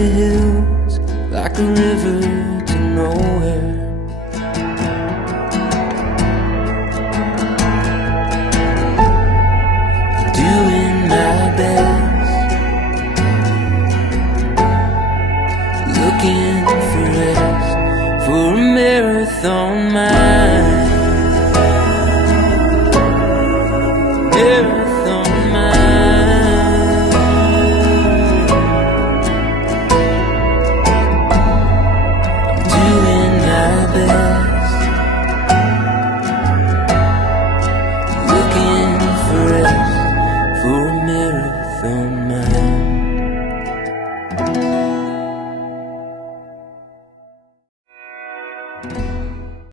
the hills like a river to nowhere. Doing my best, looking for rest, for a marathon mind.